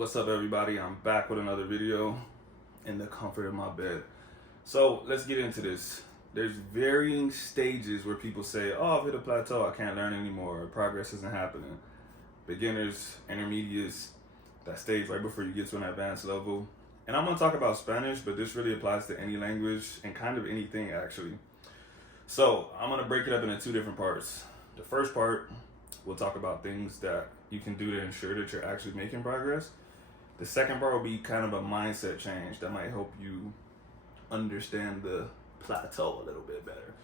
What's up, everybody? I'm back with another video in the comfort of my bed. So let's get into this. There's varying stages where people say, oh, I've hit a plateau, I can't learn anymore, progress isn't happening. Beginners, intermediates, that stage right before you get to an advanced level. And I'm gonna talk about Spanish, but this really applies to any language and kind of anything actually. So I'm gonna break it up into two different parts. The first part, we'll talk about things that you can do to ensure that you're actually making progress. The second part will be kind of a mindset change that might help you understand the plateau a little bit better.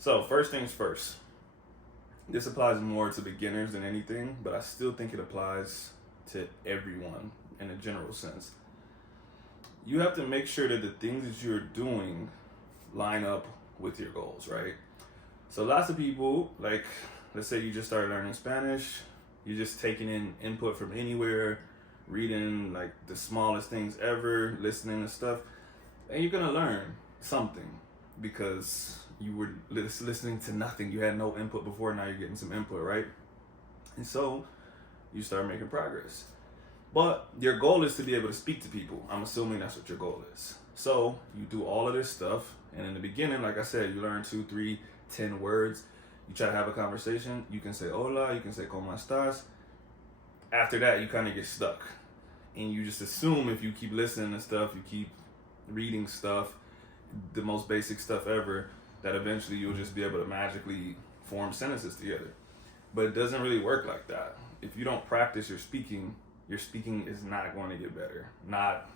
So first things first, this applies more to beginners than anything, but I still think it applies to everyone in a general sense. You have to make sure that the things that you're doing line up with your goals, right? So lots of people, like, let's say you just started learning Spanish, you're just taking in input from anywhere, reading like the smallest things ever, listening to stuff, and you're gonna learn something because you were listening to nothing. You had no input before, now you're getting some input, right? And so you start making progress. But your goal is to be able to speak to people. I'm assuming that's what your goal is. So you do all of this stuff, and in the beginning, like I said, you learn 2, 3, 10 words. You try to have a conversation. You can say hola, you can say ¿cómo estás? After that, you kind of get stuck. And you just assume if you keep listening to stuff, you keep reading stuff, the most basic stuff ever, that eventually you'll just be able to magically form sentences together. But it doesn't really work like that. If you don't practice your speaking is not going to get better. Not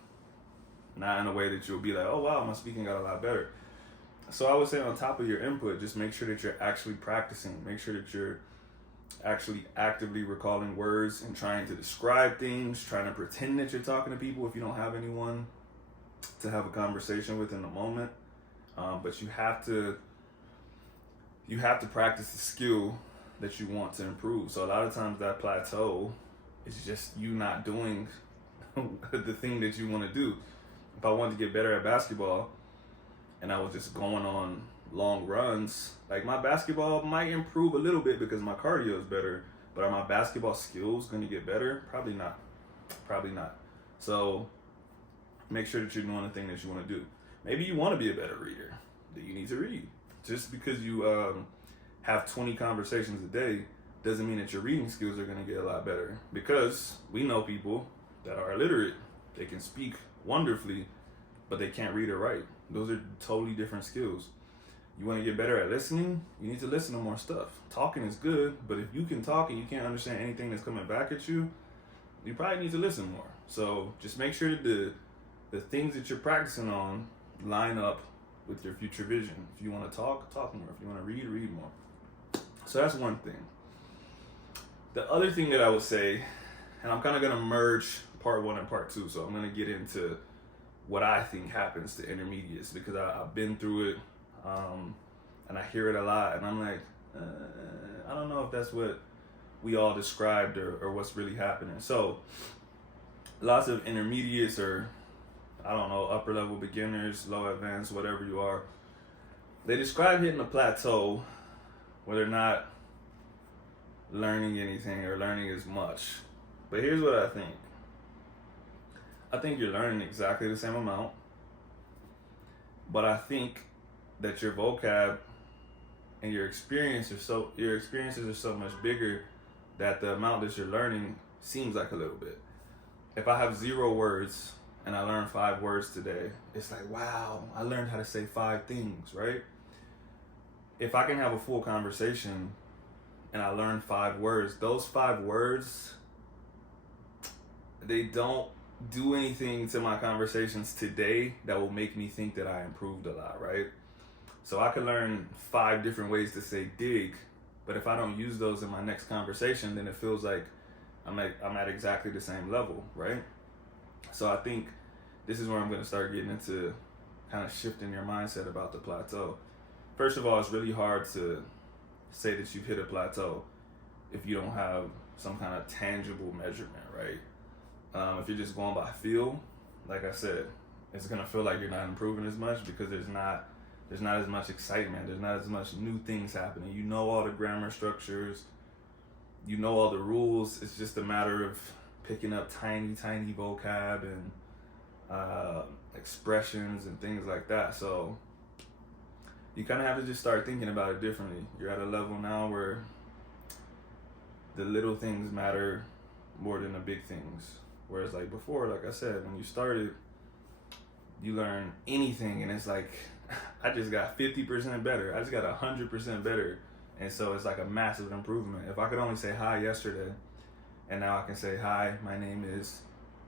in a way that you'll be like, oh wow, my speaking got a lot better. So I would say on top of your input, just make sure that you're actually practicing. Make sure that you're actually actively recalling words and trying to describe things, trying to pretend that you're talking to people if you don't have anyone to have a conversation with in the moment. But you have to practice the skill that you want to improve. So a lot of times that plateau is just you not doing the thing that you want to do. If I wanted to get better at basketball and I was just going on long runs, like my basketball might improve a little bit because my cardio is better, but are my basketball skills going to get better? Probably not. So make sure that you're doing the thing that you want to do. Maybe you want to be a better reader. Then you need to read. Just because you have 20 conversations a day doesn't mean that your reading skills are going to get a lot better, because we know people that are illiterate. They can speak wonderfully, but they can't read or write. Those are totally different skills. You want to get better at listening, you need to listen to more stuff. Talking is good, but if you can talk and you can't understand anything that's coming back at you, you probably need to listen more. So just make sure that the things that you're practicing on line up with your future vision. If you want to talk more. If you want to read more. So that's one thing. The other thing that I would say, and I'm kind of going to merge part 1 and part 2, so I'm going to get into what I think happens to intermediates, because I've been through it, and I hear it a lot, and I'm like, I don't know if that's what we all described or what's really happening. So lots of intermediates, or I don't know, upper level beginners, low advanced, whatever you are, they describe hitting a plateau where they're not learning anything or learning as much. But here's what I think. I think you're learning exactly the same amount, but I think that your vocab and your experiences are so much bigger that the amount that you're learning seems like a little bit. If I have 0 words and I learned 5 words today, it's like, wow, I learned how to say 5 things, right? If I can have a full conversation and I learn 5 words, those 5 words, they don't do anything to my conversations today that will make me think that I improved a lot, right? So I could learn 5 different ways to say dig, but if I don't use those in my next conversation, then it feels like I'm at exactly the same level, right? So I think this is where I'm going to start getting into kind of shifting your mindset about the plateau. First of all, it's really hard to say that you've hit a plateau if you don't have some kind of tangible measurement, right? If you're just going by feel, like I said, it's gonna feel like you're not improving as much because there's not as much excitement, there's not as much new things happening. You know all the grammar structures, you know all the rules. It's just a matter of picking up tiny vocab and expressions and things like that. So you kind of have to just start thinking about it differently. You're at a level now where the little things matter more than the big things. Whereas like before, like I said, when you started, you learn anything and it's like, I just got 50% better. I just got 100% better. And so it's like a massive improvement. If I could only say hi yesterday, and now I can say, hi, my name is,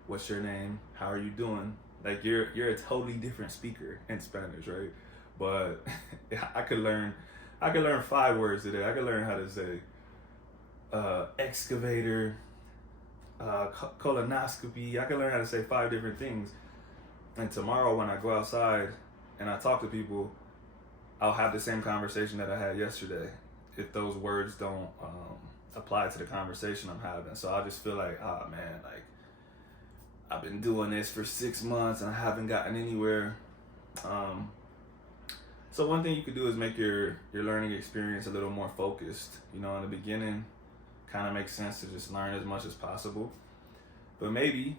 what's your name? How are you doing? Like you're a totally different speaker in Spanish, right? But I could learn 5 words today. I could learn how to say excavator, colonoscopy. I could learn how to say 5 different things. And tomorrow when I go outside and I talk to people, I'll have the same conversation that I had yesterday if those words don't apply to the conversation I'm having. So I just feel like, oh man, like I've been doing this for 6 months and I haven't gotten anywhere. So one thing you could do is make your learning experience a little more focused. You know, in the beginning, kind of makes sense to just learn as much as possible. But maybe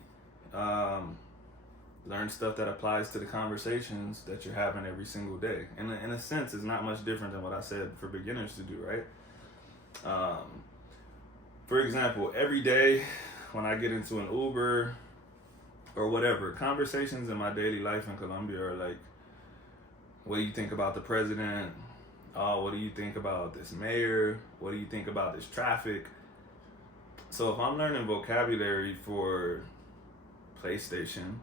learn stuff that applies to the conversations that you're having every single day. And in a sense, it's not much different than what I said for beginners to do, right? For example, every day when I get into an Uber or whatever, conversations in my daily life in Colombia are like, what do you think about the president? Oh, what do you think about this mayor? What do you think about this traffic? So if I'm learning vocabulary for PlayStation,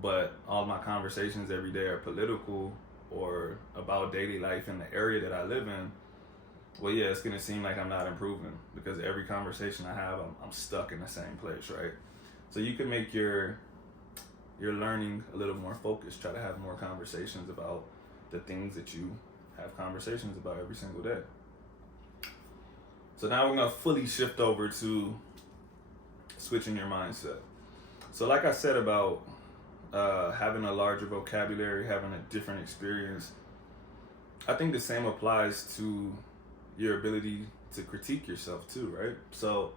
but all my conversations every day are political or about daily life in the area that I live in, well, yeah, it's going to seem like I'm not improving because every conversation I have, I'm stuck in the same place, right? So you can make your learning a little more focused. Try to have more conversations about the things that you have conversations about every single day. So now we're going to fully shift over to switching your mindset. So like I said about having a larger vocabulary, having a different experience, I think the same applies to your ability to critique yourself too, right? So,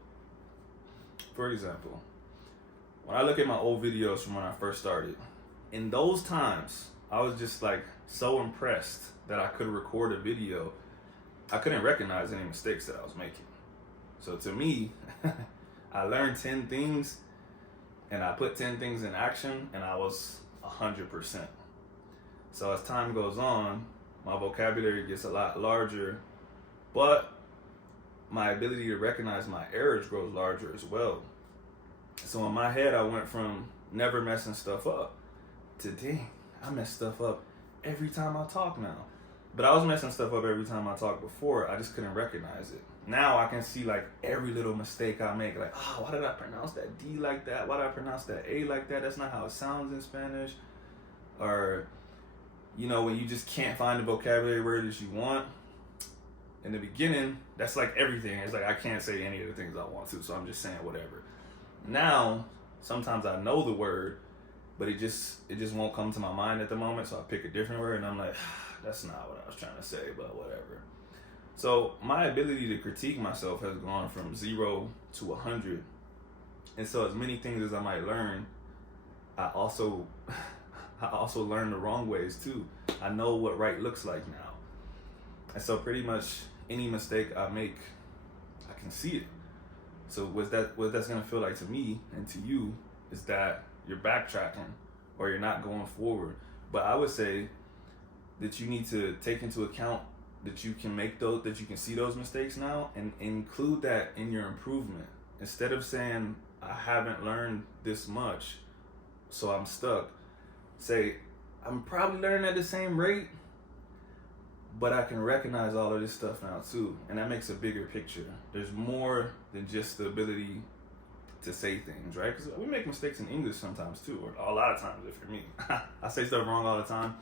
for example, when I look at my old videos from when I first started, in those times, I was just like so impressed that I could record a video. I couldn't recognize any mistakes that I was making. So to me, I learned 10 things and I put 10 things in action and I was 100%. So as time goes on, my vocabulary gets a lot larger, but my ability to recognize my errors grows larger as well. So in my head, I went from never messing stuff up to, dang, I mess stuff up every time I talk now. But I was messing stuff up every time I talked before. I just couldn't recognize it. Now I can see like every little mistake I make. Like, oh, why did I pronounce that D like that? Why did I pronounce that A like that? That's not how it sounds in Spanish. Or, you know, when you just can't find the vocabulary word that you want. In the beginning, that's like everything. It's like I can't say any of the things I want to, so I'm just saying whatever. Now, sometimes I know the word, but it just won't come to my mind at the moment, so I pick a different word and I'm like, that's not what I was trying to say, but whatever. So my ability to critique myself has gone from 0 to 100. And so as many things as I might learn, I also learn the wrong ways too. I know what right looks like now. And so pretty much any mistake I make, I can see it. So what that's gonna feel like to me and to you is that you're backtracking or you're not going forward. But I would say that you need to take into account that you can make those, that you can see those mistakes now and include that in your improvement. Instead of saying, I haven't learned this much, so I'm stuck, say, I'm probably learning at the same rate, but I can recognize all of this stuff now too. And that makes a bigger picture. There's more than just the ability to say things, right? Because we make mistakes in English sometimes too, or a lot of times if you're me. I say stuff wrong all the time.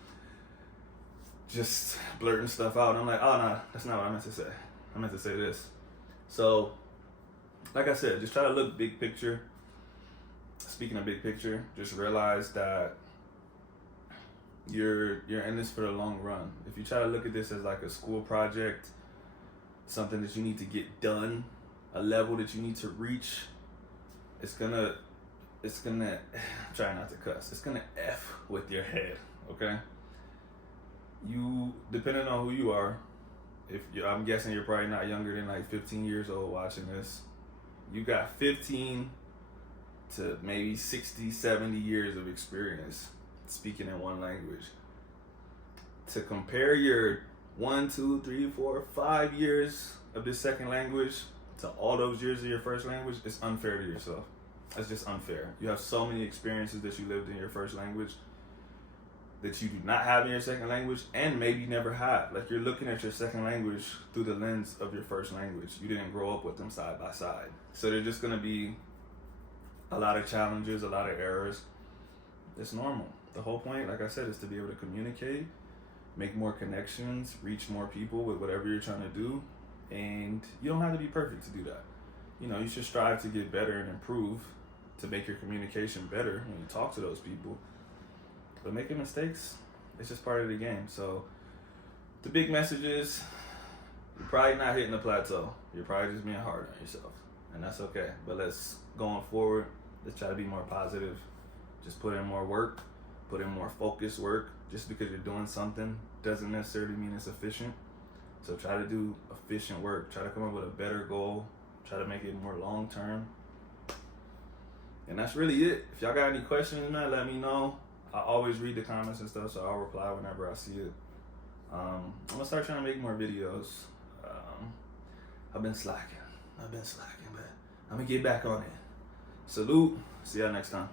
Just blurting stuff out. And I'm like, oh no, that's not what I meant to say. I meant to say this. So, like I said, just try to look big picture. Speaking of big picture, just realize that you're in this for the long run. If you try to look at this as like a school project, something that you need to get done, a level that you need to reach, it's gonna try not to cuss. It's gonna F with your head, okay? You, depending on who you are, I'm guessing you're probably not younger than like 15 years old watching this. You got 15 to maybe 60, 70 years of experience speaking in one language. To compare your 1, 2, 3, 4, 5 years of this second language to all those years of your first language, it's unfair to yourself. That's just unfair. You have so many experiences that you lived in your first language that you do not have in your second language, and maybe never had. Like, you're looking at your second language through the lens of your first language. You didn't grow up with them side by side. So there's just gonna be a lot of challenges, a lot of errors. It's normal. The whole point, like I said, is to be able to communicate, make more connections, reach more people with whatever you're trying to do. And you don't have to be perfect to do that. You know, you should strive to get better and improve to make your communication better when you talk to those people. But making mistakes, it's just part of the game. So the big message is, you're probably not hitting the plateau. You're probably just being hard on yourself. And that's okay. But going forward, let's try to be more positive. Just put in more work, put in more focused work. Just because you're doing something doesn't necessarily mean it's efficient. So try to do efficient work. Try to come up with a better goal. Try to make it more long term. And that's really it. If y'all got any questions, man, let me know. I always read the comments and stuff, so I'll reply whenever I see it. I'm gonna start trying to make more videos. I've been slacking, but I'm gonna get back on it. Salute. See y'all next time.